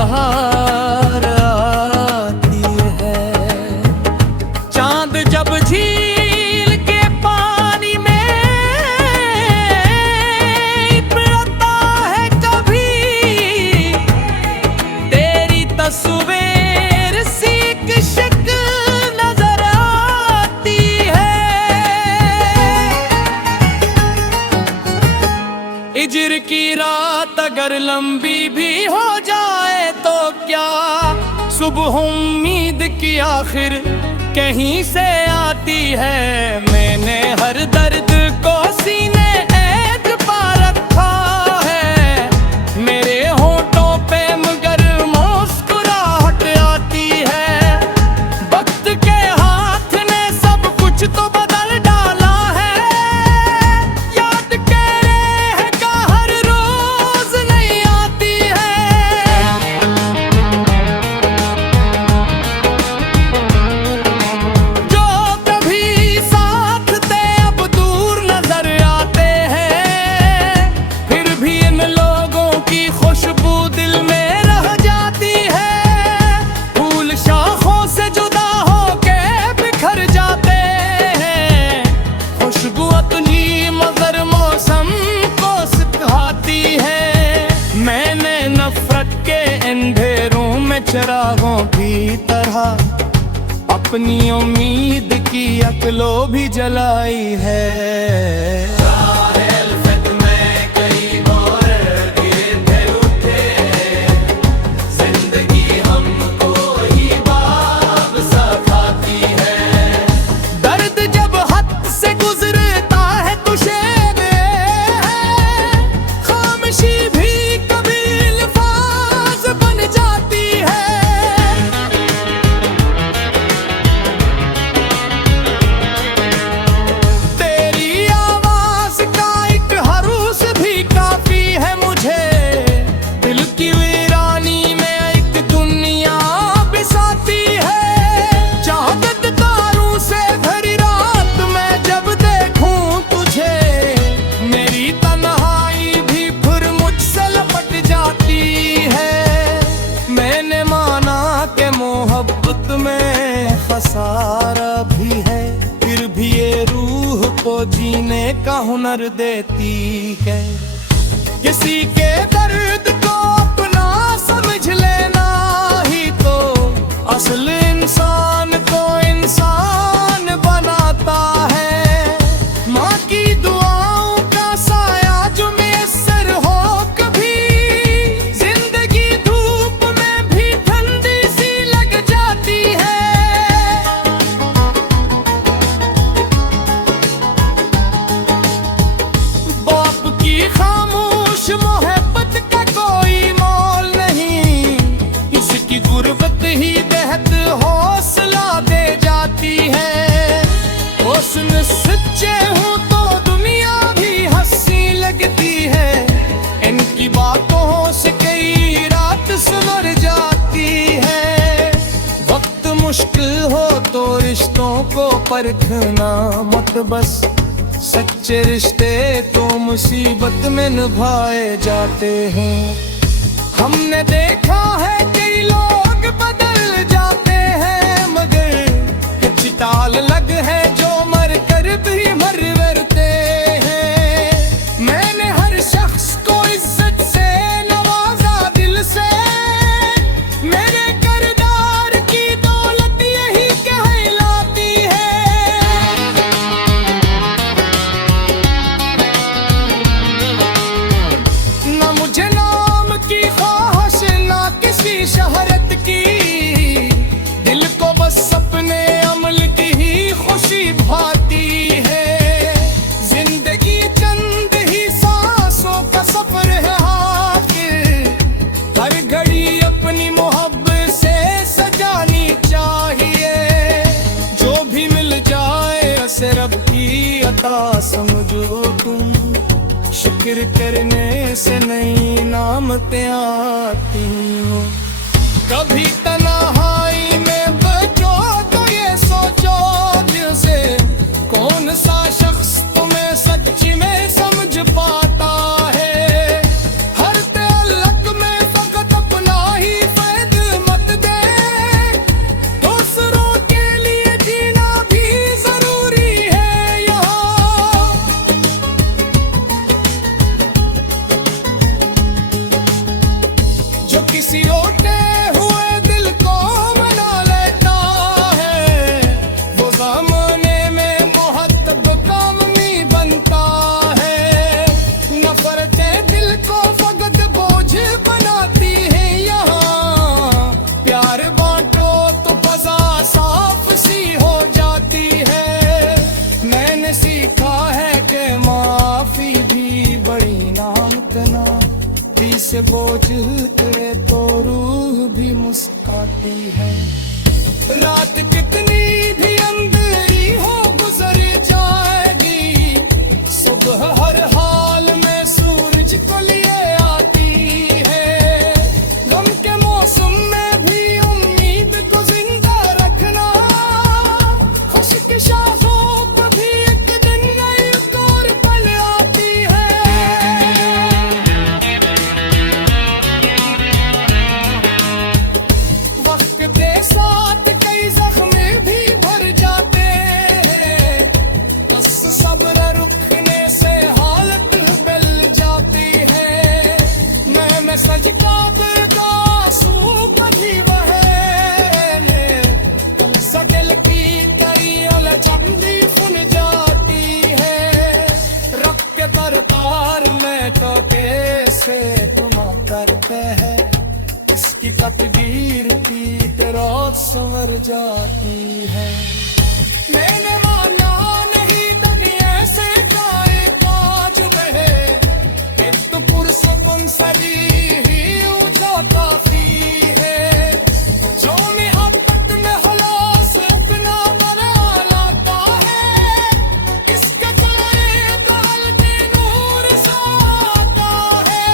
बहार आती है। चांद जब झील के पानी में उतरता है कभी, तेरी तस्वीर सी शक्ल नजर आती है। हिज्र की रात अगर लंबी भी हो जाए तो क्या, सुबह उम्मीद की आखिर कहीं से आती है। मैंने हर दर्द को सीने ऐद पा रखा है, मेरे होठों पे मगर मुस्कुराहट आती है। वक्त के हाथ ने सब कुछ तो बदल डाला है, याद करे का हर रोज नहीं आती है। जो कभी साथ थे अब दूर नजर आते हैं, फिर भी इन लोगों की खुशबू दिल में रह जाती है। फूल शाखों से जुदा होके बिखर जाते हैं, खुशबू अपनी मगर मौसम को सिखाती है। मैंने नफरत के अंधेरों में चिरागों की तरह अपनी उम्मीद की अकलो भी जलाई है। दर्द जब हद से गुजरता है तो शेर है, खामोशी भी कभी अल्फाज बन जाती है। तेरी आवाज का एक हरूस भी काफी है मुझे, दिल की वीरानी में एक दुनिया बसाती है। चाहत तारों से भरी रात में जब देखूं तुझे, मेरी तन्हाई भी फिर मुझसे लपट जाती है। मैंने माना कि मोहब्बत में खसारा भी है, फिर भी ये रूह को जीने का हुनर देती है। किसी के दर्द को अपना समझ लेना ही तो असल इंसान को इंसान बनाता है। माँ की दुआओं का साया जो मुयस्सर हो कभी, जिंदगी धूप में भी ठंडी सी लग जाती है। बाप की खामोश मोहब्बत का कोई मोल नहीं, इसकी गुर्बत ही बेहद हौसला दे जाती है। हुस्न सच्चे हूँ तो दुनिया भी हंसी लगती है, इनकी बातों से कई रात संवर जाती है। वक्त मुश्किल हो तो रिश्तों को परखना मत बस, सच्चे रिश्ते तो मुसीबत में निभाए जाते हैं। हमने देखा है कई लोग बदल जाते हैं, मगर कुछ ताल लग है जो मर कर भी मरते हैं। मैंने हर शख्स को इज्जत से नवाजा दिल से, मेरे किरदार की दौलत यही कहलाती है। ना मुझे नाम की ख्वाहिश ना किसी शहरत की, दिल को बस अपने अमल की ही खुशी भाती है। जिंदगी चंद ही सांसों का सफर है आखिर, हर घड़ी अपनी मोहब्बत से सजानी चाहिए। जो भी मिल जाए उसे रब की अता समझो तुम, शुक्र करने से नई नामतें आती हो। कभी तन्हाई में बचो तो ये सोचो दिल से, कौन सा शख्स तुम्हें सच्ची में समझ पाता है। हर तअल्लुक़ में फकत अपना ही किसी रोते हुए दिल को मना लेता है, वो ज़माने में मुहत्तब कामनी बनता है। नफरतें दिल को फकत बोझ बनाती है, यहाँ प्यार बांटो तो फजा साफ सी हो जाती है। मैंने सीखा है कि माफी भी बड़ी नामतना, दिल से बोझ उतरे तो रूह भी मुस्काती है। रात कितनी भी अंधेरी हो गुजर जाएगी, सुबह हर हाल में सूरज को लिए आती है। गम के मौसम में भी उम्मीद को जिंदा रखना, खुश शाखों पर भी एक दिन नई और पल आती है। वक्त के साथ कई जख्म भी भर जाते हैं, बस सब्र रुकने से हालत बदल जाती है। मैं सजदा का आंसू कभी बहने, तुमसे दिल की कई उलझन सुन जाती है। रख के तरतार में तो कैसे तुम करते हैं, इसकी तकदीर की रोज संवर जाती है। मैंने माना नहीं दुनिया से जाए काज बहे, एक तो पुरसुकून सदी ही ऊंचा काफी है। जो मोहब्बत में खलास अपना बना लाता है, इसके जाए तो हल्के नूर सा आता है।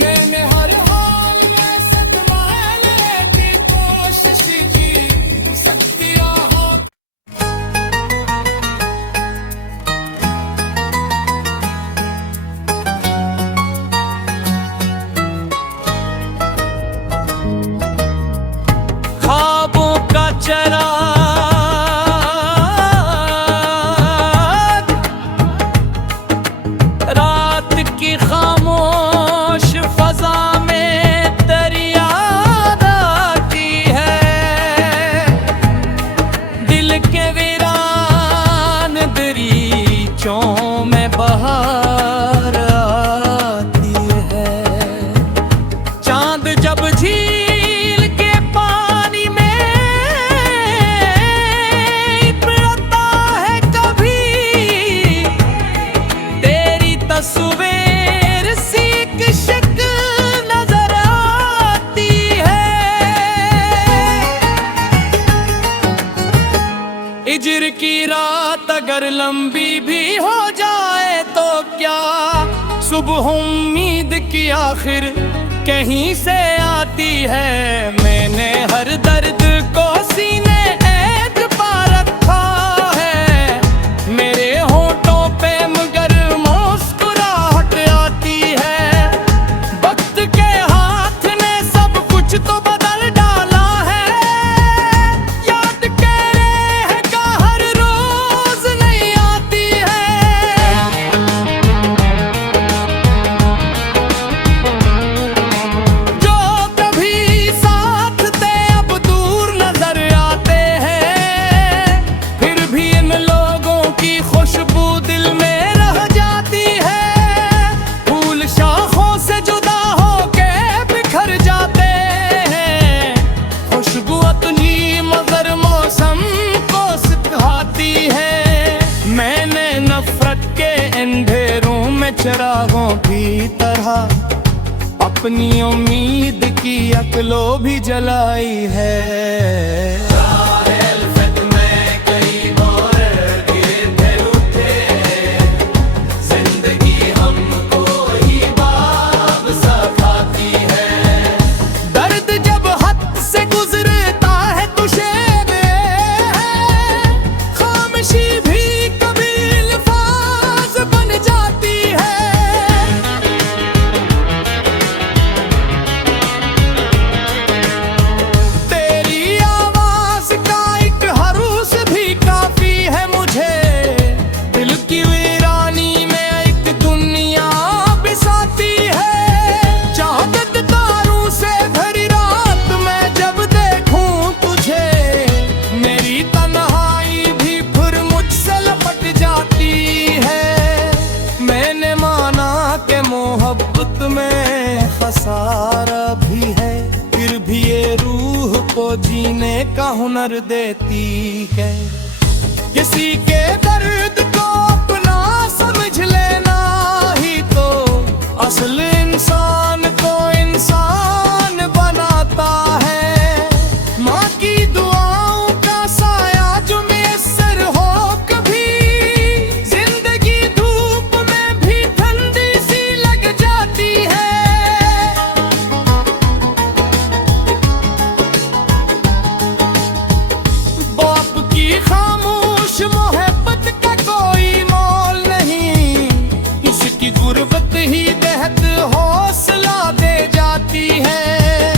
मैंने हर हाल में संभालने की कोशिश की, शक्तियाँ हो ख्वाबों का चराग, रात की खामोश फजा में दरिया आती है। दिल के वीरान दरीचों में बहार आती है। चांद जब झील के पानी में इतरता है, कभी तेरी तस्वीर सी किशक नजर आती है। हिज्र की रात अगर लंबी भी हो जाए तो क्या, सुबह उम्मीद की आखिर कहीं से आती है। मैंने हर दर्द को सीने ऐद पा रखा है, मेरे होठों पे मगर मुस्कुराहट आती है। वक्त के हाथ ने सब कुछ तो बदल डाला है, याद करे का हर रोज नहीं आती है। जो कभी साथ थे अब दूर नजर आते हैं, फिर भी इन लोगों की खुशबू दिल में रह जाती है। फूल शाखों से जुदा होके बिखर जाते हैं, खुशबू अपनी मगर मौसम को सिखाती है। मैंने नफरत के अंधेरों में चिरागों की तरह अपनी उम्मीद की अकलो भी जलाई है। दर्द जब हद से गुजरता है तो शेर है, खामोशी भी कभी अल्फाज बन जाती है। तेरी आवाज़ का हुनर देती है। किसी के दर्द को अपना समझ लेना ही तो असल इंसान को इंसान बनाता है। माँ की दुआओं का साया जो मुयस्सर हो कभी, जिंदगी धूप में भी ठंडी सी लग जाती है। बाप की खामोश मोहब्बत का कोई मोल नहीं, उसकी गुर्बत ही बेहद हौसला दे जाती है।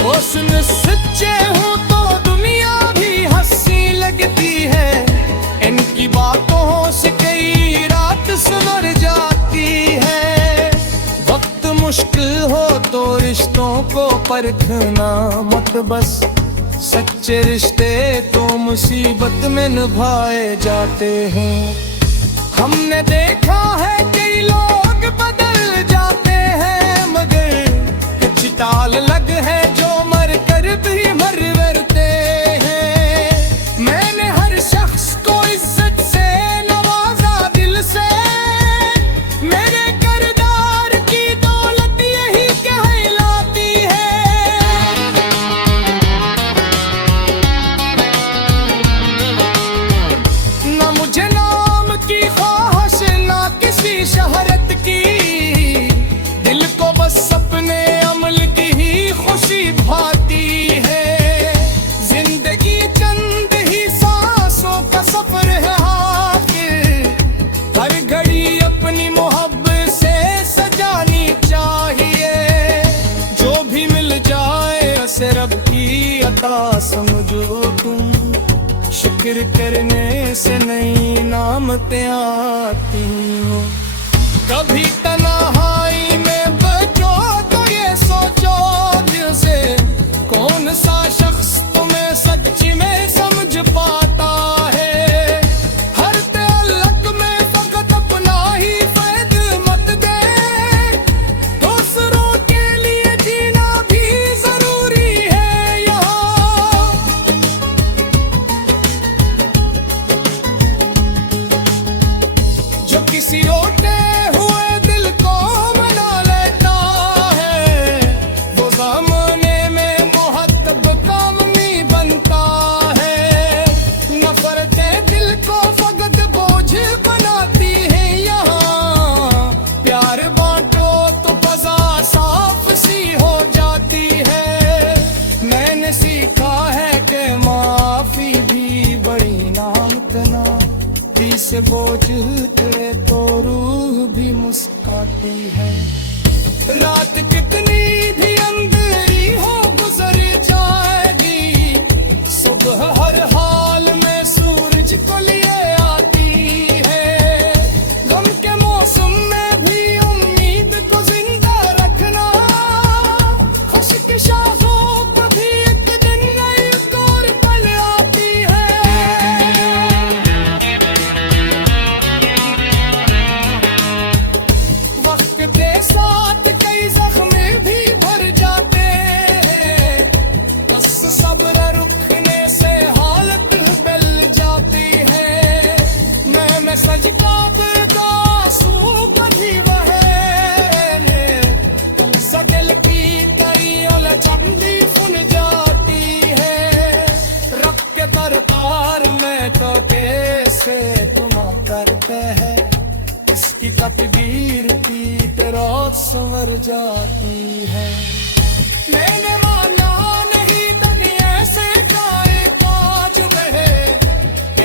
हुस्न सच्चे हूँ तो दुनिया भी हंसी लगती है, इनकी बातों से कई रात सुधर जाती है। वक्त मुश्किल हो तो रिश्तों को परखना मत बस, सच्चे रिश्ते तो मुसीबत में निभाए जाते हैं। हमने देखा है कई लोग बदल जाते हैं, मगर कुछ ताल लग है जो मर कर भी मरते हैं। मैंने हर शख्स को इज्जत से नवाजा दिल से, मेरे किरदार की दौलत यही कहलाती है। न मुझे नाम की ख्वाहिश ना किसी शहरत की, दिल को बस अपने अमल की ही खुशी भाती है। जिंदगी चंद ही सांसों का सफर है आखिर, हर घड़ी अपनी मोहब्बत से सजानी चाहिए। जो भी मिल जाए उसे रब की अता समझो तुम, शुक्र करने से नई नामतें आती हो। कभी तन्हाई में बचो तो ये सोचो दिल से, कौन सा शख्स तुम्हें सच्ची में समझ पाता है। हर तअल्लुक में फकत अपना ही फैद मत दे, दूसरों के लिए जीना भी जरूरी है यहाँ। जो किसी रोटे हुए दिल को मना लेता है, वो ज़माने में मुहत्तब कामनी बनता है। नफरतें दिल को फकत बोझ बनाती है यहाँ, प्यार बांटो तो फज़ा साफ सी हो जाती है। मैंने सीखा है कि माफी भी बड़ी नामतना, दिल से बोझ उतरे तो रूह भी मुस्काती है। रात कितनी भी अंधेरी हो गुजर जाएगी, सुबह हर हाल में सूरज को लिए आती है। गम के मौसम में भी उम्मीद को जिंदा रखना, खुश शाखों पर भी एक दिन नई और पल आती है। वक्त के साथ कई जख्म भी भर जाते हैं, बस सब्र रुकने से हालत बदल जाती है। मैं सजदा बर्दासू कभी बहने, तुमसे दिल की कई उलझनी सुन जाती है। रख के दरबार में तो कैसे तुम करते हैं, इसकी तकदीर की तरह संवर जाती है। मैंने माना नहीं दुनिया से काए काज रहे,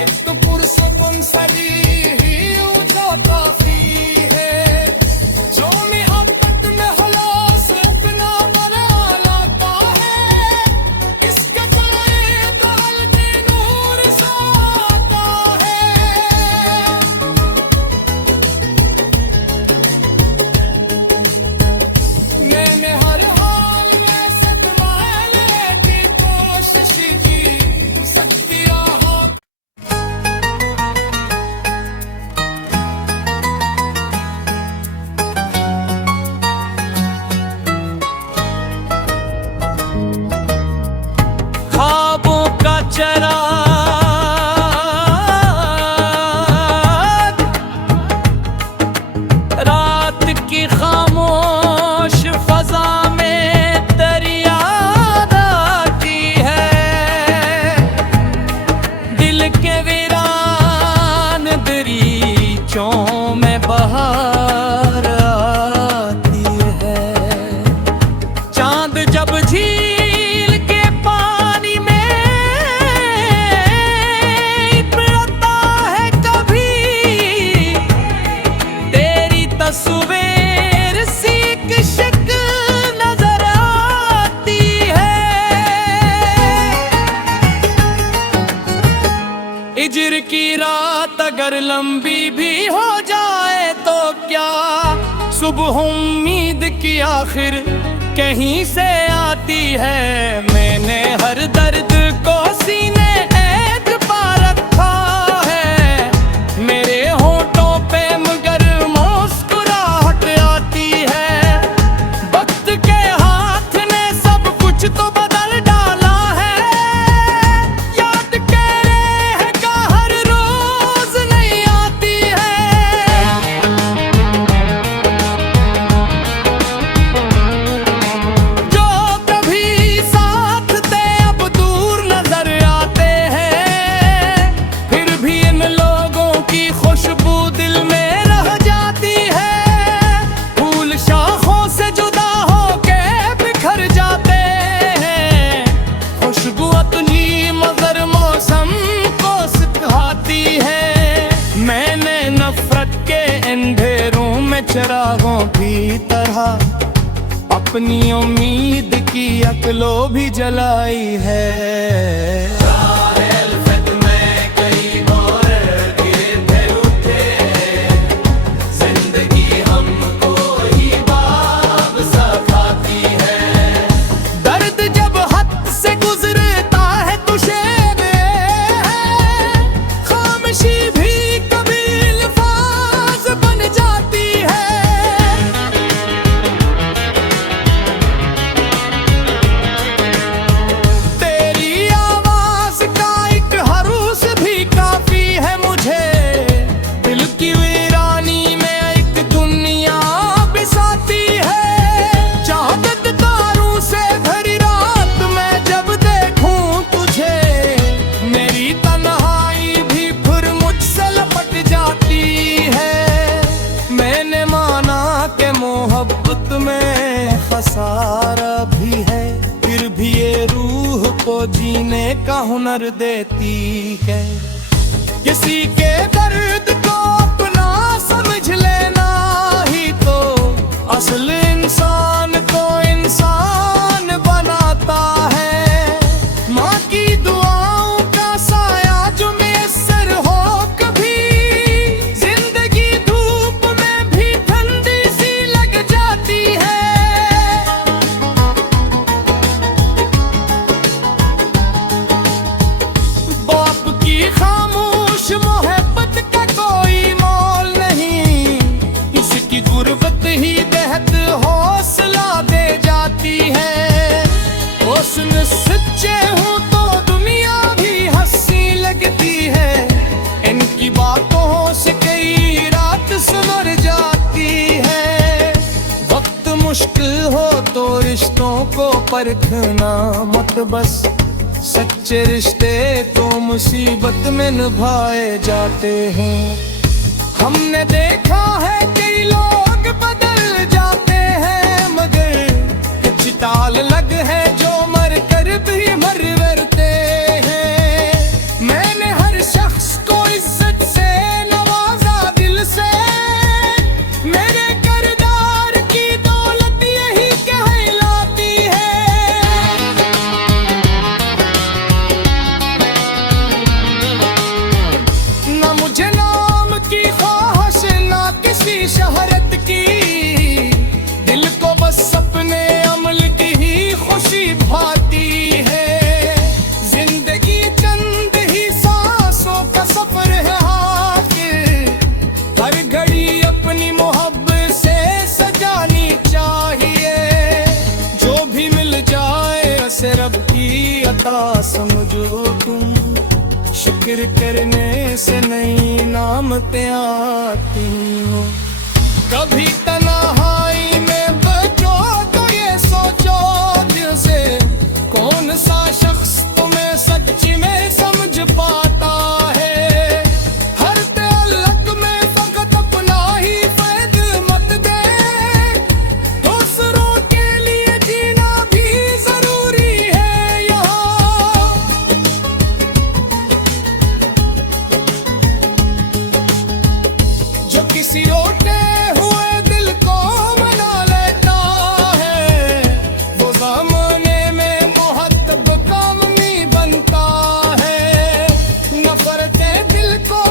एक तो पुरसुकून सदी ही उजा काफी है। जो मोहब्बत में हलास अपना बना लाता है, इसके जाए तो हल्के नूर सा आता है। मैंने हर हाल में सदमा रात अगर लंबी भी हो जाए तो क्या, सुबह उम्मीद की आखिर कहीं से आती है। मैंने हर दर्द को सीने ऐद पा रखा है, मेरे होठों पे मगर मुस्कुराहट आती है। वक्त के हाथ ने सब कुछ तो बदल डाला है, याद करेगा हर रोज नहीं आती है। जो कभी साथ थे अब दूर नजर आते हैं, फिर भी इन लोगों की खुशबू दिल में रह जाती है। फूल शाखों से जुदा होके बिखर जाते हैं, खुशबू अपनी मगर मौसम को सिखाती है। मैंने नफरत के अंधेरों में चिरागों की तरह अपनी उम्मीद की अकलो भी जलाई है। दर्द जब हद से गुजरता है तो शेर है, खामोशी भी कभी अल्फाज बन जाती है। तेरी आवाज का एक हरूस भी काफी है मुझे, दिल की वीरानी में एक दुनिया बिसाती है। चाहत तारों से भरी रात में जब देखूं तुझे, मेरी तन्हाई भी फिर मुझसे लपट जाती है। मैंने माना कि मोहब्बत में खसारा भी है, फिर भी ये रूह को जीने का हुनर देती है। किसी के दर्द को अपना समझ लेना ही तो असल इंसान को इंसान बनाता है। माँ की दुआओं का साया जो मुयस्सर हो कभी, जिंदगी धूप में भी ठंडी सी लग जाती है। बाप की खामोश मोहब्बत का कोई मोल नहीं, इसकी गुर्बत ही बेहद हौसला दे जाती है। हुस्न सच्चे हूँ तो दुनिया भी हंसी लगती है, इनकी बातों से कई रात सुधर जाती है। वक्त मुश्किल हो तो रिश्तों को परखना मत बस, सच्चे रिश्ते तो मुसीबत में निभाए जाते हैं। हमने देखा है कई लोग बदल जाते हैं, मगर कुछ ताल लग है जो मर कर भी मर मरते हैं। मैंने हर शख्स को इज्जत से नवाजा दिल से, मेरे किरदार की दौलत यही कहलाती है। ना मुझे नाम की ख्वाहिश ना किसी शहरत की, दिल को बस अपने अमल की ही खुशी भाती है। जिंदगी चंद ही सांसों का सफर है आखिर, हर घड़ी अपनी मोहब्बत से सजानी चाहिए। जो भी मिल जाए उसे रब की अता समझो तुम, शुक्र करने से नई नाम पे आती हो। कभी तन्हाई में बचो तो ये सोचो दिल से, कौन सा शख्स तुम्हें सच्ची में समझ पाता है। हर तअल्लुक में फकत अपना ही फैद मत दे, दूसरों के लिए जीना भी जरूरी है यहाँ। जो किसी रोटे हुए दिल को मना लेता है, वो ज़माने में मुहत्तब काम नहीं बनता है। नफरतें दिल को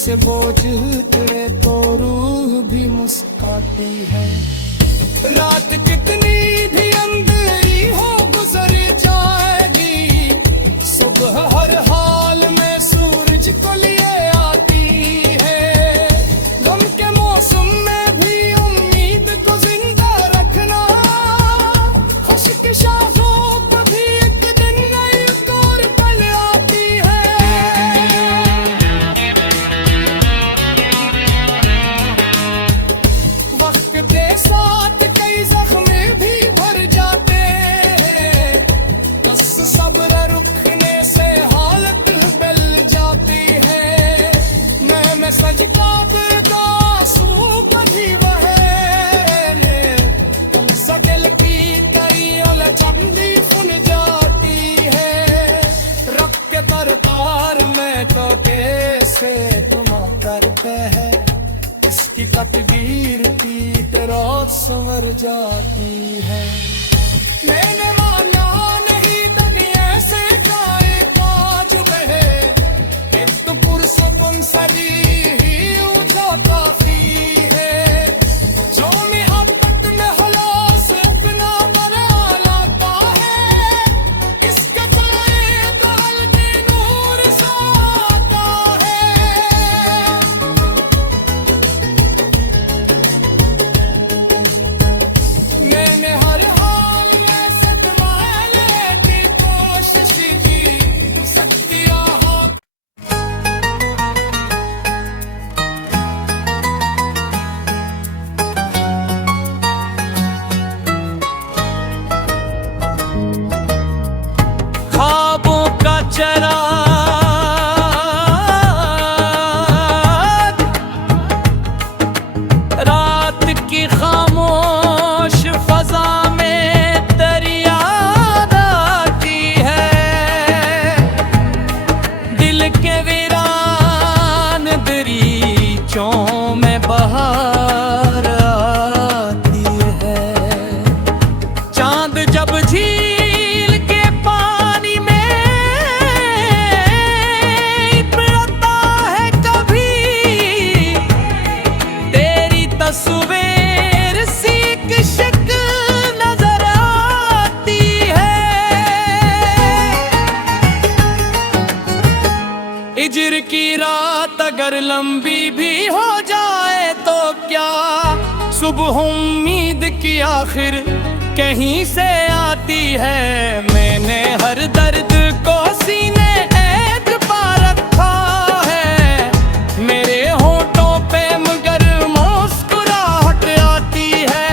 से बोझ उतरे तो रूह भी मुस्काती है। रात कितनी भी अंधेरी हो गुजर जाएगी, सुबह हर हाल में सूरज को लिए आती है। गम के मौसम में भी उम्मीद को जिंदा रखना, खुश की शाखों पर भी एक दिन नई और पल आती है। वक्त के साथ कई जख्मे भी भर जाते हैं, बस सब्र रुकने से हालत बदल जाती है। मैं सजदा का आंसू कभी बहे, तुमसे दिल की कई उलझन फुल जाती है। रख के तरतार में तो कैसे तुम करते हैं, इसकी तकदीर की तरह संवर जाती है। मैंने माना नहीं दुनिया से काए काज बहे, एक तो पुरसुकून सदी ही उठा काफी है। जो मोहब्बत में खलास अपना बना लाता है, इसके साए तो हल्के नूर सा आता है। मैंने हर हाल में संभालने की कोशिश की, शक्तियाँ हो ख्वाबों का चराग, रात की खामोश फजा में दरियाद आती है। दिल के वीरान दरीचों में बहार आती है। चांद जब झील के पानी में इतरता है कभी, तेरी तस्वीर सी एक शक्ल नजर आती है। हिज्र की रात अगर लंबी भी हो जाए तो क्या, सुबह उम्मीद की आखिर कहीं से आती है। मैंने हर दर्द को सीने ऐद पा रखा है, मेरे होठों पे मगर मुस्कुराहट आती है।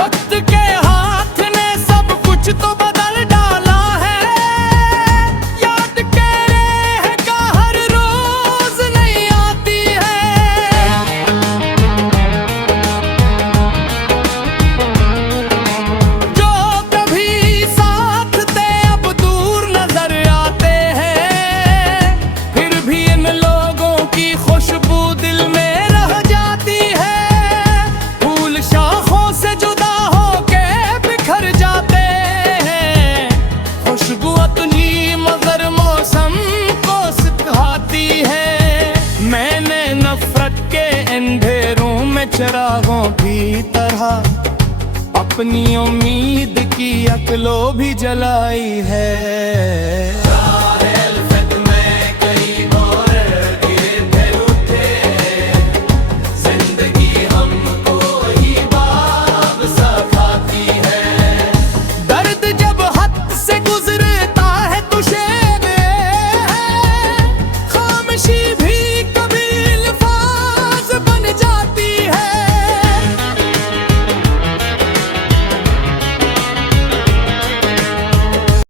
वक्त के हाथ ने सब कुछ तो बदल डाला है, याद करे का हर रोज नहीं आती है। जो कभी साथ थे अब दूर नजर आते हैं, फिर भी इन लोगों की खुशबू दिल में रह जाती है। फूल शाखों से जुदा होके बिखर जाते हैं, खुशबू अपनी मगर मौसम को सिखाती है। मैंने नफरत के अंधेरों में चिरागों की तरह अपनी उम्मीद की अकलो भी जलाई है।